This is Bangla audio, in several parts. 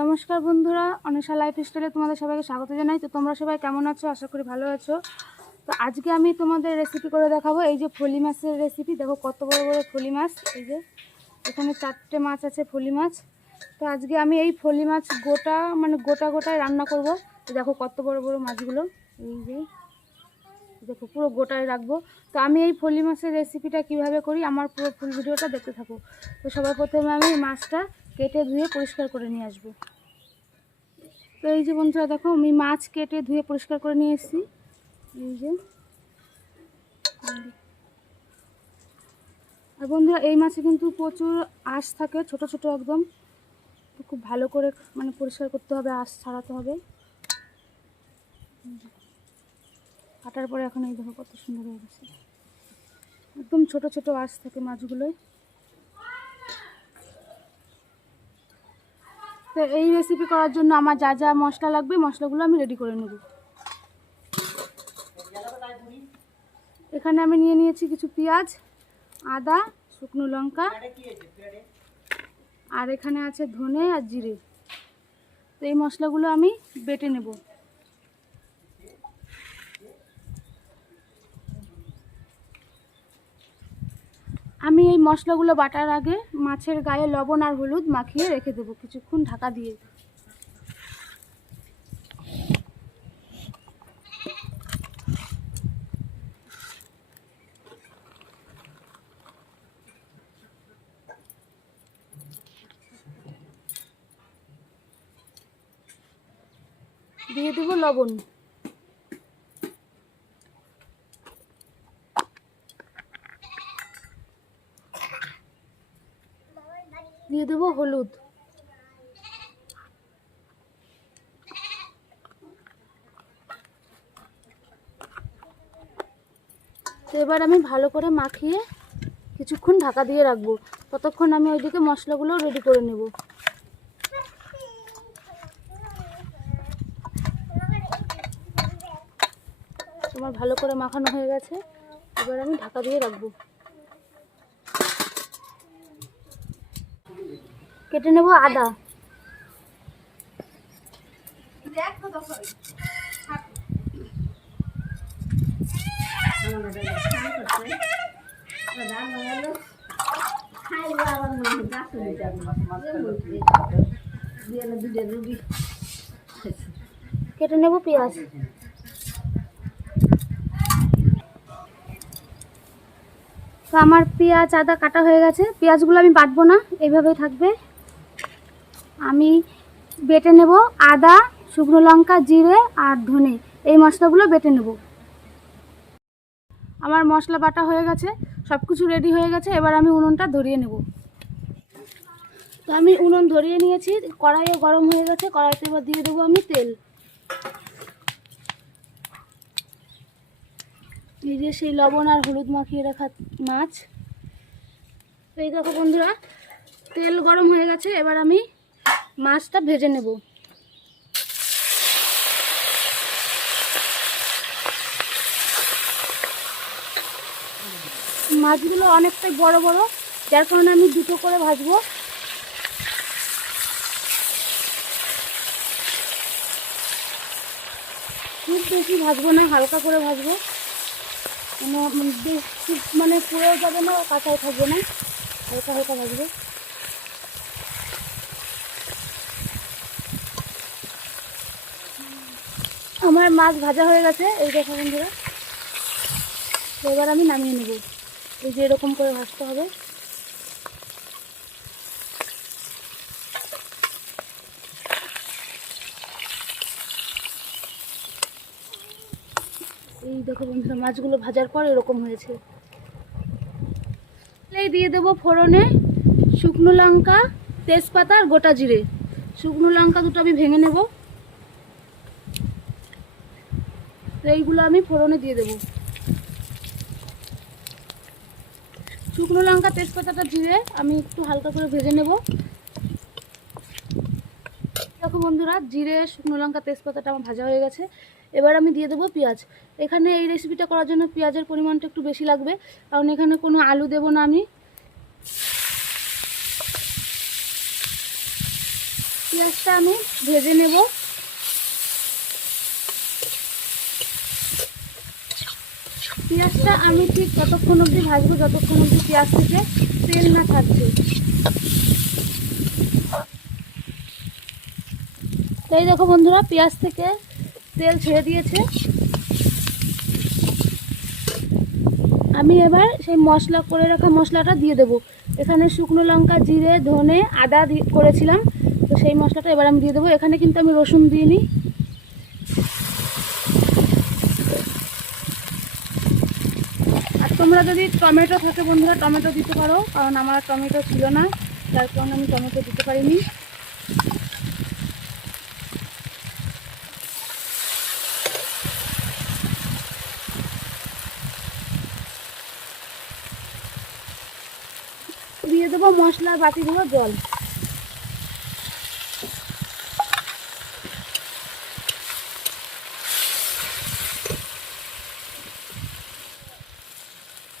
নমস্কার বন্ধুরা, অনিশা লাইফস্টাইলে তোমাদের সবাইকে স্বাগত জানাই। তো তোমরা সবাই কেমন আছো? আশা করি ভালো আছো। তো আজকে আমি তোমাদের রেসিপি করে দেখাবো এই যে ফলি মাছের রেসিপি। দেখো কত বড় বড় ফলি মাছ, এই যে এখানে 4টে মাছ আছে ফলি মাছ। তো আজকে আমি এই ফলি মাছ গোটায় রান্না করব। তো দেখো কত বড় বড় মাছগুলো, এই যে দেখো পুরো গোটায় রাখবো। তো আমি এই ফলি মাছের রেসিপিটা কিভাবে করি আমার পুরো ফুল ভিডিওটা দেখতে থাকো। তো সবার প্রথমে আমি মাছটা কেটে ধুয়ে পরিষ্কার করে নিয়ে আসবো। তো এই যে বন্ধুরা দেখো আমি মাছ কেটে ধুয়ে পরিষ্কার করে নিয়ে এসেছি। এই যে আর বন্ধুরা এই মাছে কিন্তু প্রচুর আঁশ থাকে, ছোট ছোট একদম। তো খুব ভালো করে পরিষ্কার করতে হবে, আঁশ ছাড়াতে হবে। কাটার পরে এখন এই দেখো কত সুন্দর হয়ে গেছে, একদম ছোট ছোট আঁশ থাকে মাছগুলোয়। তো এই রেসিপি করার জন্য আমার যা যা মশলা লাগবে মশলাগুলো আমি রেডি করে নেব। এখানে আমি নিয়ে নিয়েছি কিছু পেঁয়াজ, আদা, শুকনো লঙ্কা, আর এখানে আছে ধনে আর জিরে। তো এই মশলাগুলো আমি বেটে নেব। আমি এই মশলাগুলো বাটার আগে মাছের গায়ে লবণ আর হলুদ মাখিয়ে রেখে দেবো কিছুক্ষণ ঢাকা দিয়ে। দিয়ে দেবো লবণ, দিয়ে দেবো হলুদ, তো এবার আমি ভালো করে মাখিয়ে কিছুক্ষণ ঢাকা দিয়ে রাখবো। ততক্ষণ আমি ওইদিকে মশলাগুলো রেডি করে নেব। তোমার ভালো করে মাখানো হয়ে গেছে, এবার আমি ঢাকা দিয়ে রাখবো। কেটে নেব আদা, কেটে নেব পেঁয়াজ। তো আমার পেঁয়াজ আদা কাটা হয়ে গেছে, পেঁয়াজগুলো আমি বাটবো না, এইভাবেই থাকবে। আমি বেটে নেব আদা, শুকনো লঙ্কা, জিরে আর ধনে, এই মশলাগুলো বেটে নেব। আমার মশলা বাটা হয়ে গেছে, সব কিছু রেডি হয়ে গেছে। এবার আমি উনুনটা ধরিয়ে নেব। তো আমি উনুন ধরিয়ে নিয়েছি, কড়াইও গরম হয়ে গেছে। কড়াইতে এবার দিয়ে দেবো আমি তেল। এই যে সেই লবণ আর হলুদ মাখিয়ে রাখা মাছ। তো এই দেখো বন্ধুরা তেল গরম হয়ে গেছে, এবার আমি মাছটা ভেজে নেব। মাছগুলো অনেকটাই বড় বড়, যার কারণে আমি দুটো করে ভাজবো। খুব বেশি ভাজবো না, হালকা করে ভাজবো। বেশি পুড়েও যাবে না, কাঁচাও থাকবে না, হালকা হালকা ভাজবো। আমার মাছ ভাজা হয়ে গেছে, এই দেখো বন্ধুরা। এবার আমি নামিয়ে নেব। এই যে এরকম করে ভাজতে হবে। এই দেখো বন্ধুরা মাছগুলো ভাজার পর এরকম হয়েছে। এই দিয়ে দেবো ফোড়নে শুকনো লঙ্কা, তেজপাতা আর গোটা জিরে। শুকনো লঙ্কা দুটো আমি ভেঙে নেব, এইগুলো আমি ফোড়নে দিয়ে দেবো। শুকনো লঙ্কা, তেজপাতাটা জিরে আমি একটু হালকা করে ভেজে নেব। দেখো বন্ধুরা জিরে, শুকনো লঙ্কা, তেজপাতাটা আমার ভাজা হয়ে গেছে। এবার আমি দিয়ে দেবো পেঁয়াজ। এখানে এই রেসিপিটা করার জন্য পেঁয়াজের পরিমাণটা একটু বেশি লাগবে, কারণ এখানে কোনো আলু দেবো না আমি। পেঁয়াজটা আমি ভেজে নেব। পেঁয়াজটা আমি ঠিক ততক্ষণ অবধি ভাজবো যতক্ষণ অবধি পেঁয়াজ থেকে তেল না ছাড়ছে। তাই দেখো বন্ধুরা, পেঁয়াজ থেকে তেল ছেড়ে দিয়েছে। আমি এবার সেই মশলা করে রাখা মশলাটা দিয়ে দেবো। এখানে শুকনো লঙ্কা, জিরে, ধনে, আদা করেছিলাম, তো সেই মশলাটা এবার আমি দিয়ে দেবো। এখানে কিন্তু আমি রসুন দিইনি। আর তোমরা যদি টমেটো থাকে বন্ধুরা, টমেটো দিতে পারো, কারণ আমার টমেটো ছিল না, যার কারণে আমি টমেটো দিতে পারিনি। দিয়ে দেবো মশলার বাটিগুলো জল।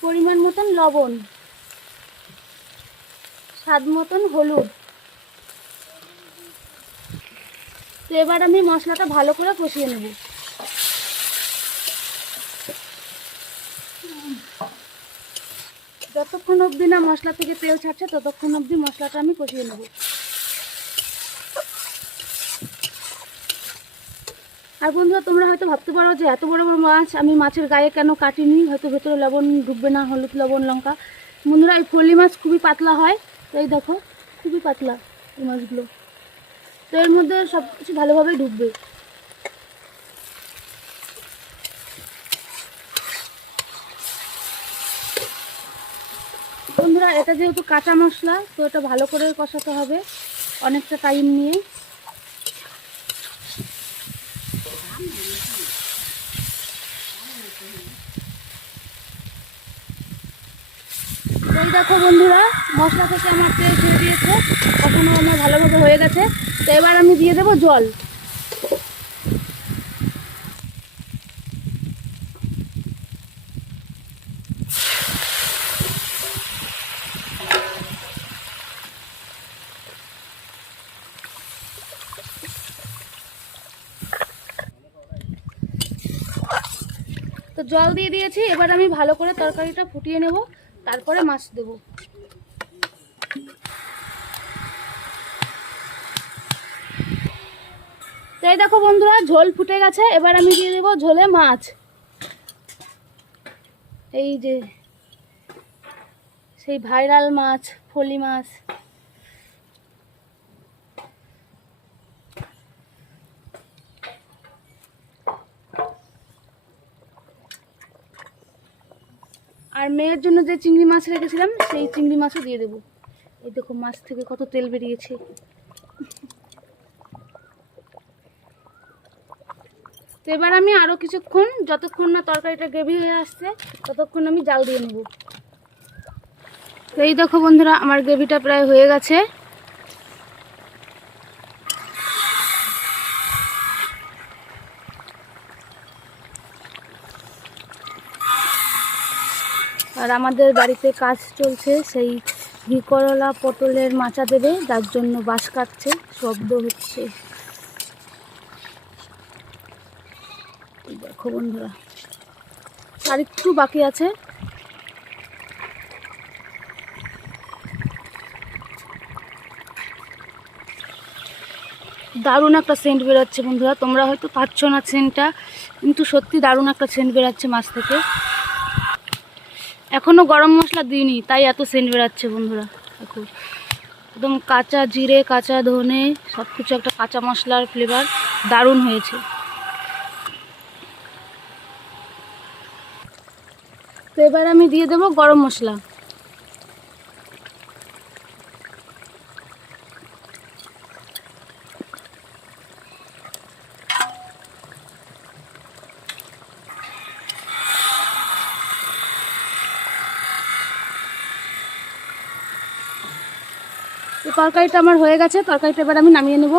পরিমাণ মতন লবণ, স্বাদ মতন হলুদ। তো এবার আমি মশলাটা ভালো করে কষিয়ে নেব। যতক্ষণ অবধি না মশলা থেকে তেল ছাড়ছে ততক্ষণ অবধি মশলাটা আমি কষিয়ে নেব। আর বন্ধুরা, তোমরা হয়তো ভাবতে পারো যে এত বড় বড় মাছ আমি মাছের গায়ে কেন কাটিনি, হয়তো ভেতরে লবণ ঢুকবে না, হলুদ, লবণ, লঙ্কা। বন্ধুরা, এই ফলি মাছ খুবই পাতলা হয়, তো এই দেখো খুবই পাতলা এই মাছগুলো, তো এর মধ্যে সব কিছু ভালোভাবেই ঢুকবে। বন্ধুরা, এটা যেহেতু কাঁচা মশলা, তো এটা ভালো করে কষাতে হবে অনেকটা টাইম নিয়ে। এই দেখো বন্ধুরা, মশলা থেকে আমার তেল ছেড়ে দিয়েছে, কখনো আমার ভালোভাবে হয়ে গেছে। তো এবার আমি দিয়ে দেবো জল। তো জল দিয়ে দিয়েছি, এবার আমি ভালো করে তরকারিটা ফুটিয়ে নেব, তারপরে মাছ দেব। তো এই দেখো বন্ধুরা, ঝোল ফুটে গেছে, এবার আমি দিয়ে দেবো ঝোলে মাছ। এই যে সেই ভাইরাল মাছ, ফলি মাছ। আর মেয়ের জন্য যে চিংড়ি মাছ রেখেছিলাম সেই চিংড়ি মাছও দিয়ে দেবো। এই দেখো মাছ থেকে কত তেল বেরিয়েছে। তো এবার আমি আরও কিছুক্ষণ, যতক্ষণ না তরকারিটা গ্রেভি হয়ে আসছে ততক্ষণ আমি জাল দিয়ে নেব। তো এই দেখো বন্ধুরা, আমার গ্রেভিটা প্রায় হয়ে গেছে। আর আমাদের বাড়িতে কাজ চলছে, সেই করলা পটলের মাচা দেবে, যার জন্য বাঁশ কাটছে, শব্দ হচ্ছে। দেখো বন্ধুরা, আর একটু বাকি আছে। দারুণ একটা সেন্ট বেরোচ্ছে বন্ধুরা, তোমরা হয়তো পাচ্ছ না সেন্টটা, কিন্তু সত্যি দারুণ একটা সেন্ট বেরোচ্ছে মাছ থেকে। এখনও গরম মশলা দিইনি, তাই এত সেন্ট বেরোচ্ছে বন্ধুরা। দেখো একদম কাঁচা জিরে, কাঁচা ধনে, সব কিছু একটা কাঁচা মশলার ফ্লেভার, দারুণ হয়েছে। তো এবার আমি দিয়ে দেবো গরম মশলা। তো তরকারিটা আমার হয়ে গেছে, তরকারিটা এবার আমি নামিয়ে নেব।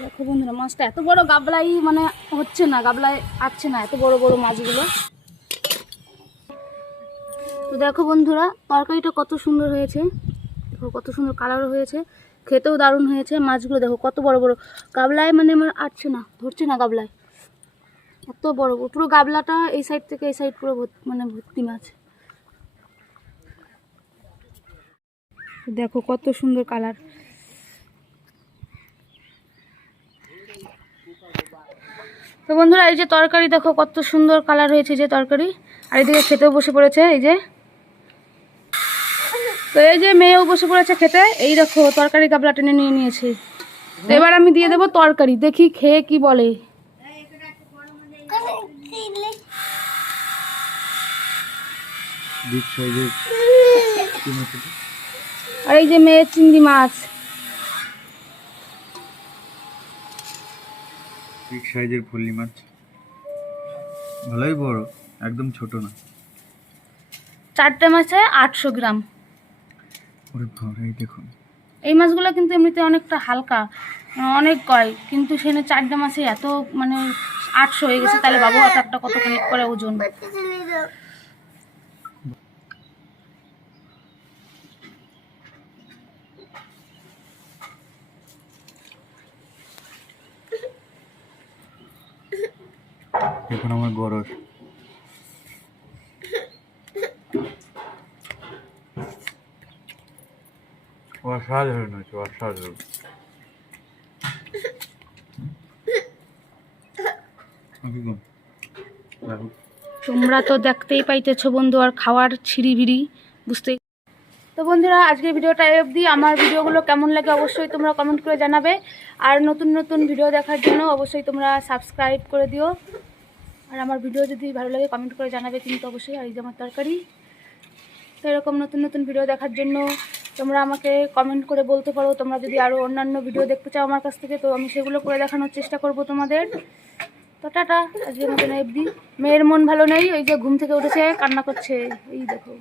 দেখো বন্ধুরা, মাছটা এত বড় গাবলাই মানে হচ্ছে না, গাবলায় আসছে না এত বড় বড় মাছগুলো। তো দেখো বন্ধুরা, তরকারিটা কত সুন্দর হয়েছে, দেখো কত সুন্দর কালারও হয়েছে। খেতেও দারুণ হয়েছে। মাছগুলো দেখো কত বড় বড়, গাবলায় মানে আমার আটছে না, ধরছে না গাবলায়, এত বড় বড়। পুরো গাবলাটা এই সাইড থেকে এই সাইড পুরো মানে ভর্তি মাছ। দেখো কত সুন্দর কালার। তো বন্ধুরা এই যে তরকারি দেখো কত সুন্দর কালার হয়েছে যে তরকারি, আর এদিকে খেতেও বসে পড়েছে এই যে। তো এই যে মেয়েও বসে পড়েছে খেতে, এই দেখো তরকারি গাবলা টেনে নিয়ে নিয়েছে। তো এবার আমি দিয়ে দেবো তরকারি, দেখি খেয়ে কি বলে। আর এই যে মেয়ের চিংড়ি মাছ, বিগ সাইজের ফল্লি মাছ, ভালোই বড়, একদম ছোট না। 4টে মাছে 800 গ্রাম। ওরে বাবা, এই দেখুন এই মাছগুলো কিন্তু এমনিতে অনেকটা হালকা, অনেক কয়, কিন্তু সেখানে 4টে মাছে এত মানে 800 হয়ে গেছে। তাহলে বাবু একটা কতখানি করে ওজন। দেখুন আমার গরজ, অসাধারণ হয়েছে, অসাধারণ। তোমরা তো দেখতেই পাইতেছো বন্ধু, আর খাওয়ার ছিঁড়িভিড়ি বুঝতেই। তো বন্ধুরা আজকের ভিডিওটা এই অবধি। আমার ভিডিওগুলো কেমন লাগে অবশ্যই তোমরা কমেন্ট করে জানাবে, আর নতুন নতুন ভিডিও দেখার জন্য অবশ্যই তোমরা সাবস্ক্রাইব করে দিও। আর আমার ভিডিও যদি ভালো লাগে কমেন্ট করে জানাবে কিন্তু অবশ্যই। আর এই যে আমার তরকারি। তো এরকম নতুন নতুন ভিডিও দেখার জন্য তোমরা আমাকে কমেন্ট করে বলতে পারো। তোমরা যদি আরও অন্যান্য ভিডিও দেখতে চাও আমার কাছ থেকে, তো আমি সেগুলো করে দেখানোর চেষ্টা করব তোমাদের। তো টাটা, আজকের মতন অবধি। মেয়ের মন ভালো নেই, ওই যে ঘুম থেকে উঠেছে কান্না করছে, এই দেখো।